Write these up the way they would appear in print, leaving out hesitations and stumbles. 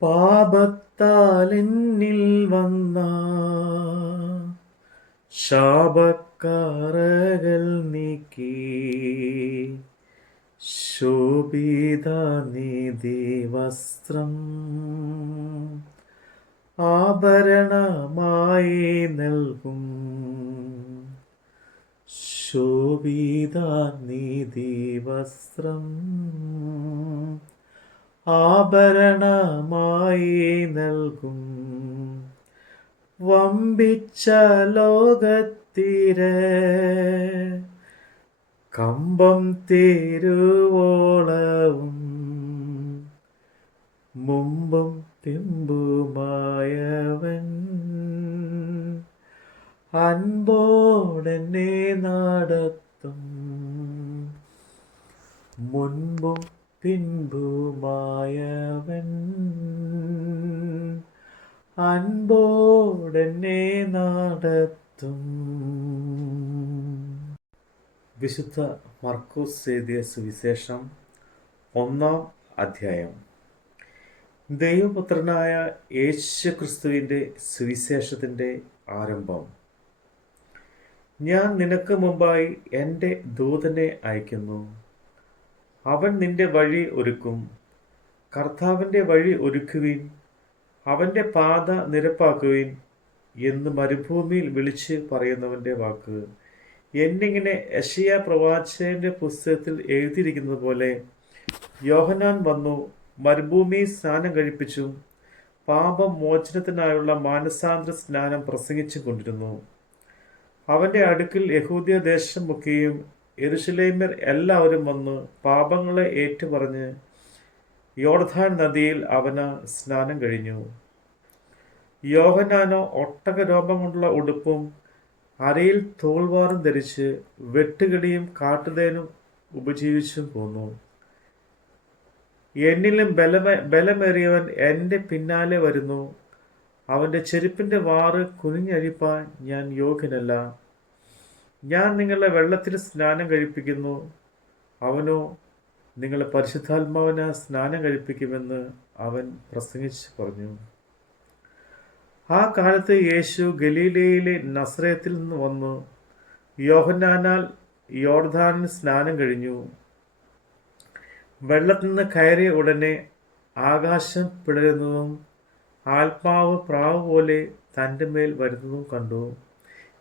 പാപത്താൽ എന്നിൽ വന്ന ശാപക്കറകൾ നീക്കി ശോഭിത നിധി വസ്ത്രം ആഭരണമായി നൽകും. ശോഭിത നിധി വസ്ത്രം ആഭരണമായി നൽകും. വമ്പിച്ച ലോകത്തിരെ കമ്പം തീരുവോളവും മുമ്പും പിമ്പുമായവൻ അൻപോടെന്നെ നടത്തും. മുൻപും പിൻപുമായവൻ അൻപോടെന്നെ നടത്തും. വിശുദ്ധ മർക്കോസ് എഴുതിയ സുവിശേഷം 1-ാം അധ്യായം. ദൈവപുത്രനായ യേശുക്രിസ്തുവിൻ്റെ സുവിശേഷത്തിൻ്റെ ആരംഭം. ഞാൻ നിനക്ക് മുമ്പായി എൻ്റെ ദൂതനെ അയക്കുന്നു. അവൻ നിന്റെ വഴി ഒരുക്കും. കർത്താവിൻ്റെ വഴി ഒരുക്കുവിൻ, അവൻ്റെ പാത നിരപ്പാക്കുവിൻ എന്ന് മരുഭൂമിയിൽ വിളിച്ച് പറയുന്നവൻ്റെ വാക്ക്. എന്നിങ്ങനെ യെശയ്യാ പ്രവാചകന്റെ പുസ്തകത്തിൽ എഴുതിയിരിക്കുന്നത് പോലെ യോഹന്നാൻ വന്നു, മരുഭൂമിയിൽ സ്നാനം കഴിപ്പിച്ചു, പാപമോചനത്തിനായുള്ള മാനസാന്തര സ്നാനം പ്രസംഗിച്ചു കൊണ്ടിരുന്നു. അവൻ്റെ അടുക്കൽ യഹൂദ്യ ദേശമൊക്കെയും യെരുശലേമ്യർ എല്ലാവരും വന്ന് പാപങ്ങളെ ഏറ്റുപറഞ്ഞ് യോർദാൻ നദിയിൽ അവന് സ്നാനം കഴിഞ്ഞു. യോഹന്നാനോ ഒട്ടകരോമം കൊണ്ടുള്ള ഉടുപ്പും അരയിൽ തോൾവാറും ധരിച്ച് വെട്ടുകിളിയും കാട്ടുതേനും ഉപജീവിച്ചും പോന്നു. എന്നിലും ബലമേറിയവൻ എൻ്റെ പിന്നാലെ വരുന്നു. അവൻ്റെ ചെരുപ്പിൻ്റെ വാറ് കുനിഞ്ഞഴിപ്പാൻ ഞാൻ യോഗ്യനല്ല. ഞാൻ നിങ്ങളെ വെള്ളത്തിൽ സ്നാനം കഴിപ്പിക്കുന്നു, അവനോ നിങ്ങളെ പരിശുദ്ധാത്മാവിന് സ്നാനം കഴിപ്പിക്കുമെന്ന് അവൻ പ്രസംഗിച്ച് പറഞ്ഞു. ആ കാലത്ത് യേശു ഗലീലയിലെ നസറേത്തിൽ നിന്ന് വന്നു യോഹന്നാനാൽ യോർദാനിൽ സ്നാനം കഴിഞ്ഞു. വെള്ളത്തിൽ നിന്ന് കയറിയ ഉടനെ ആകാശം പിളരുന്നതും ആത്മാവ് പ്രാവ് പോലെ തൻ്റെ മേൽ വരുന്നതും കണ്ടു.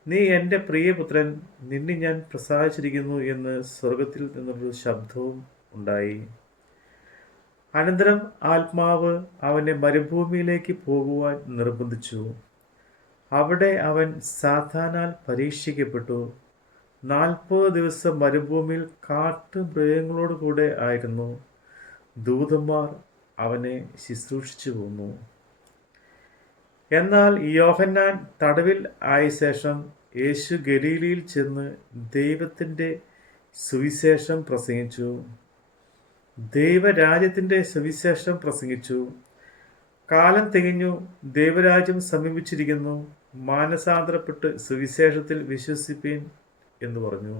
നീ എൻ്റെ പ്രിയപുത്രൻ, നിന്നെ ഞാൻ പ്രസാദിച്ചിരിക്കുന്നു എന്ന് സ്വർഗത്തിൽ നിന്നൊരു ശബ്ദവും ഉണ്ടായി. അനന്തരം ആത്മാവ് അവനെ മരുഭൂമിയിലേക്ക് പോകുവാൻ നിർബന്ധിച്ചു. അവിടെ അവൻ സാത്താനാൽ പരീക്ഷിക്കപ്പെട്ടു. 40 ദിവസം മരുഭൂമിയിൽ കാട്ടുമൃഗങ്ങളോട് കൂടെ ആയിരുന്നു. ദൂതന്മാർ അവനെ ശുശ്രൂഷിച്ചു പോന്നു. എന്നാൽ യോഹന്നാൻ തടവിൽ ആയ ശേഷം യേശു ഗലീലയിൽ ചെന്ന് ദൈവത്തിൻ്റെ സുവിശേഷം പ്രസംഗിച്ചു. ദൈവരാജ്യത്തിൻ്റെ സുവിശേഷം പ്രസംഗിച്ചു. കാലം തികഞ്ഞു, ദൈവരാജ്യം സമീപിച്ചിരിക്കുന്നു, മാനസാന്തരപ്പെട്ട് സുവിശേഷത്തിൽ വിശ്വസിപ്പീൻ എന്ന് പറഞ്ഞു.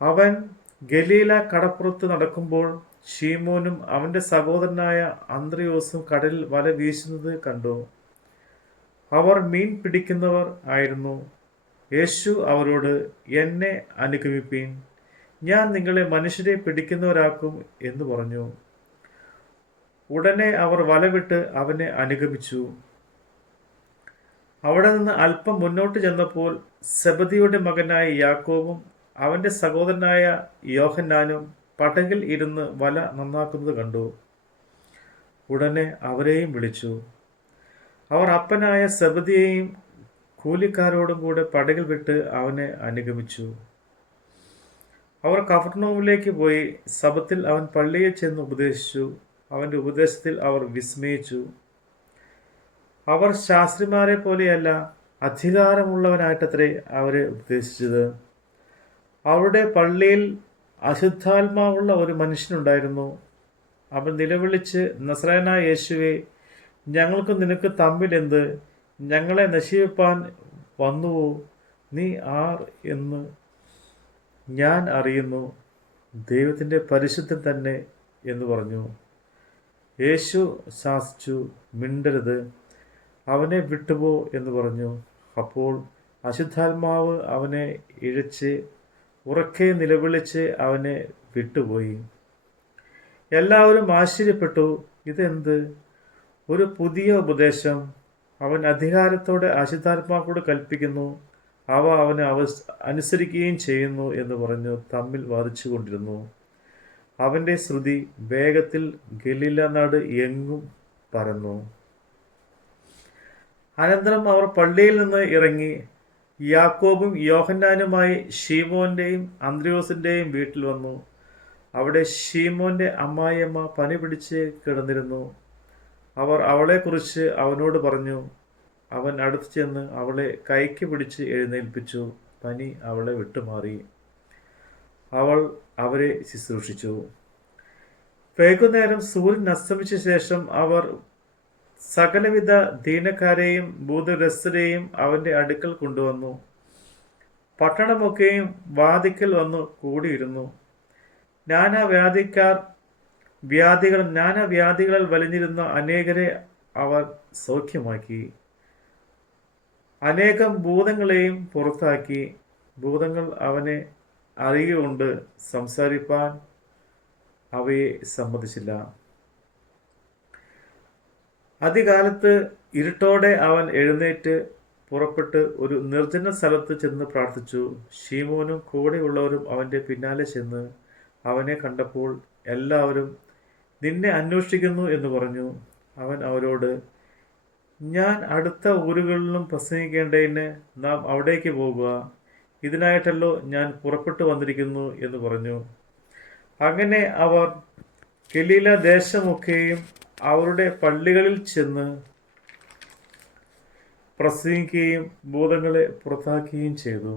അവൻ ഗലീല കടപ്പുറത്ത് നടക്കുമ്പോൾ ശീമോനും അവൻ്റെ സഹോദരനായ അന്ത്രയോസും കടലിൽ വല വീശുന്നത് കണ്ടു. അവർ മീൻ പിടിക്കുന്നവർ ആയിരുന്നു. യേശു അവരോട്, എന്നെ അനുഗമിപ്പീൻ, ഞാൻ നിങ്ങളെ മനുഷ്യരെ പിടിക്കുന്നവരാക്കും എന്ന് പറഞ്ഞു. ഉടനെ അവർ വലവിട്ട് അവനെ അനുഗമിച്ചു. അവിടെ നിന്ന് അല്പം മുന്നോട്ട് ചെന്നപ്പോൾ സെബദിയുടെ മകനായ യാക്കോബും അവൻ്റെ സഹോദരനായ യോഹന്നാനും പടകിൽ ഇരുന്ന് വല നന്നാക്കുന്നത് കണ്ടു. ഉടനെ അവരെയും വിളിച്ചു. അവർ അപ്പനായ സെബദിയെയും കൂലിക്കാരോടും കൂടെ പടകിൽ വിട്ട് അവനെ അനുഗമിച്ചു. അവർ കഫർനഹൂമിലേക്ക് പോയി. സബത്തിൽ അവൻ പള്ളിയിൽ ചെന്ന് ഉപദേശിച്ചു. അവൻ്റെ ഉപദേശത്തിൽ അവർ വിസ്മയിച്ചു. അവർ ശാസ്ത്രിമാരെ പോലെയല്ല, അധികാരമുള്ളവനായിട്ടത്രേ അവരെ ഉപദേശിച്ചത്. അവരുടെ പള്ളിയിൽ അശുദ്ധാത്മാവുള്ള ഒരു മനുഷ്യനുണ്ടായിരുന്നു. അവൻ നിലവിളിച്ച്, നസറേയനായ യേശുവേ, ഞങ്ങൾക്ക് നിനക്ക് തമ്മിലെന്ത്? ഞങ്ങളെ നശിപ്പിപ്പാൻ വന്നുവോ? നീ ആർ എന്ന് ഞാൻ അറിയുന്നു, ദൈവത്തിൻ്റെ പരിശുദ്ധൻ തന്നെ എന്ന് പറഞ്ഞു. യേശു ശാസിച്ചു, മിണ്ടരുത്, അവനെ വിട്ടുപോ എന്ന് പറഞ്ഞു. അപ്പോൾ അശുദ്ധാത്മാവ് അവനെ ഇഴച്ച് ഉറക്കെ നിലവിളിച്ച് അവനെ വിട്ടുപോയി. എല്ലാവരും ആശ്ചര്യപ്പെട്ടു. ഇതെന്ത് ഒരു പുതിയ ഉപദേശം! അവൻ അധികാരത്തോടെ അശുദ്ധാത്മാക്കളോട് കൽപ്പിക്കുന്നു, അവ അവനെ അനുസരിക്കുകയും ചെയ്യുന്നു എന്ന് പറഞ്ഞു തമ്മിൽ വാദിച്ചു കൊണ്ടിരുന്നു. അവൻ്റെ ശ്രുതി വേഗത്തിൽ ഗലീല നാട് എങ്ങും പരന്നു. അനന്തരം അവർ പള്ളിയിൽ നിന്ന് ഇറങ്ങി യാക്കോബും യോഹന്നാനുമായി ശീമോന്റെയും അന്ത്രയോസിന്റെയും വീട്ടിൽ വന്നു. അവിടെ ശീമോന്റെ അമ്മായിയമ്മ പനി പിടിച്ച് കിടന്നിരുന്നു. അവർ അവളെക്കുറിച്ച് അവനോട് പറഞ്ഞു. അവൻ അടുത്ത് ചെന്ന് അവളെ കൈക്ക് പിടിച്ച് എഴുന്നേൽപ്പിച്ചു. പനി അവളെ വിട്ടുമാറി. അവൾ അവരെ ശുശ്രൂഷിച്ചു. വൈകുന്നേരം സൂര്യൻ അസ്തമിച്ച ശേഷം അവർ സകലവിധ ദീനക്കാരെയും ഭൂതഗ്രസ്തരെയും അവന്റെ അടുക്കൽ കൊണ്ടുവന്നു. പട്ടണമൊക്കെയും വാതിക്കൽ വന്നു കൂടിയിരുന്നു. നാനാ വ്യാധികളാൽ വലിഞ്ഞിരുന്ന അനേകരെ അവർ സൗഖ്യമാക്കി. അനേകം ഭൂതങ്ങളെയും പുറത്താക്കി. ഭൂതങ്ങൾ അവനെ അറിയുകൊണ്ട് സംസാരിപ്പാൻ അവയെ സമ്മതിച്ചില്ല. അതികാലത്ത് ഇരുട്ടോടെ അവൻ എഴുന്നേറ്റ് പുറപ്പെട്ട് ഒരു നിർജ്ജന സ്ഥലത്ത് ചെന്ന് പ്രാർത്ഥിച്ചു. ശീമോനും കൂടെയുള്ളവരും അവൻ്റെ പിന്നാലെ ചെന്ന് അവനെ കണ്ടപ്പോൾ എല്ലാവരും നിന്നെ അന്വേഷിക്കുന്നു എന്ന് പറഞ്ഞു. അവൻ അവരോട്, ഞാൻ അടുത്ത ഊരുകളിലും പ്രസംഗിക്കേണ്ടതിന് നാം അവിടേക്ക് പോകുക, ഇതിനായിട്ടല്ലോ ഞാൻ പുറപ്പെട്ടു വന്നിരിക്കുന്നു എന്ന് പറഞ്ഞു. അങ്ങനെ അവർ ഗലീല ദേശമൊക്കെയും അവരുടെ പള്ളികളിൽ ചെന്ന് പ്രസംഗിക്കുകയും ഭൂതങ്ങളെ പുറത്താക്കുകയും ചെയ്തു.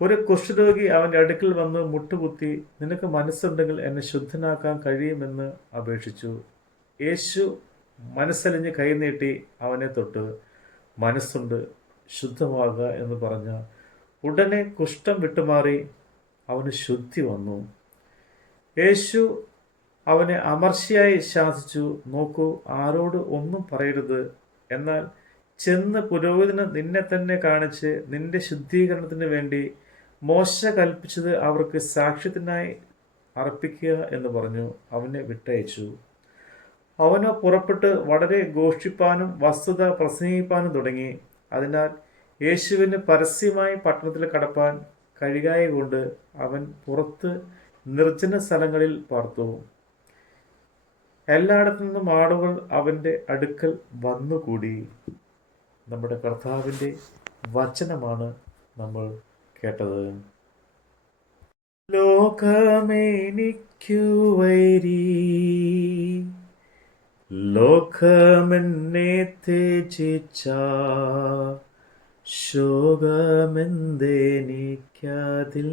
ഒരു കുഷ്ഠരോഗി അവൻ്റെ അടുക്കൽ വന്ന് മുട്ടുകുത്തി, നിനക്ക് മനസ്സുണ്ടെങ്കിൽ എന്നെ ശുദ്ധനാക്കാൻ കഴിയുമെന്ന് അപേക്ഷിച്ചു. യേശു മനസ്സലിഞ്ഞ് കൈനീട്ടി അവനെ തൊട്ട്, മനസ്സുണ്ട്, ശുദ്ധമാകുക എന്ന് പറഞ്ഞ ഉടനെ കുഷ്ഠം വിട്ടുമാറി അവന് ശുദ്ധി വന്നു. യേശു അവനെ അമർച്ചയായി ശാസിച്ചു, നോക്കൂ, ആരോട് ഒന്നും പറയരുത്, എന്നാൽ ചെന്ന് പുരോഹിതന് നിന്നെ തന്നെ കാണിച്ച് നിന്റെ ശുദ്ധീകരണത്തിന് വേണ്ടി മോശ കൽപ്പിച്ചത് അവർക്ക് സാക്ഷ്യത്തിനായി അർപ്പിക്കുക എന്ന് പറഞ്ഞു. അവനെ വിട്ടയച്ചു. അവനോ പുറപ്പെട്ട് വളരെ ഘോഷിപ്പാനും വസ്തുത പ്രസംഗിപ്പാനും തുടങ്ങി. അതിനാൽ യേശുവിന് പരസ്യമായി പട്ടണത്തിൽ കടപ്പാൻ കഴിയായ കൊണ്ട് അവൻ പുറത്ത് നിർജ്ജന സ്ഥലങ്ങളിൽ പാർത്തു. എല്ലായിടത്തു നിന്നും ആളുകൾ അവൻ്റെ അടുക്കൽ വന്നുകൂടി. നമ്മുടെ കർത്താവിൻ്റെ വചനമാണ് നമ്മൾ കേട്ടത്. ലോകമെനിക്കു വൈരി, ലോകമെന്നെ ത്യജിച്ച, ശോകമെന്തെനിക്കതിൽ,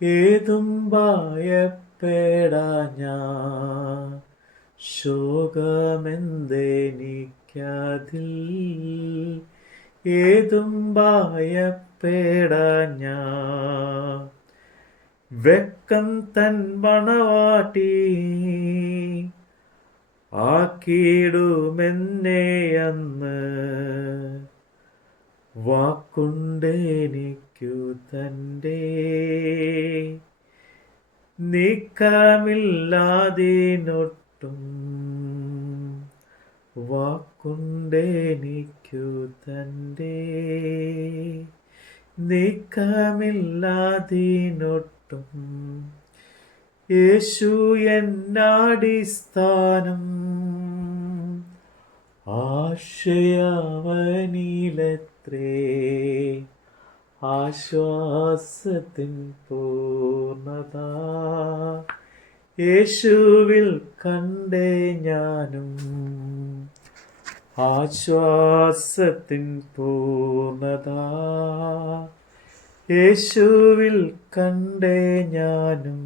ഏതും ഭയപ്പെടാഞ്ഞ, ശോകമെന്തെനിക്കതിൽ, ഏതും ഭയപ്പെടാഞ്ഞ, വെക്കം തൻ മണവാട്ടി ആക്കിയിടുമെന്നെ അന്ന്, വാക്കുണ്ടെനിക്കു തൻ്റെ നീക്കമില്ലാതിനൊട്ടും, വാക്കുണ്ടെനിക്കു തൻ്റെ നീക്കമില്ലാതിനൊട്ടും. യേശു എന്നാടിസ്ഥാനം, ആശയവനിലത്രേ, ആശ്വാസത്തിൻ പൂർണ്ണത, യേശുവിൽ കണ്ടേ ഞാനും, ആശ്വാസത്തിൻ പൂർണ്ണത, യേശുവിൽ കണ്ടേ ഞാനും.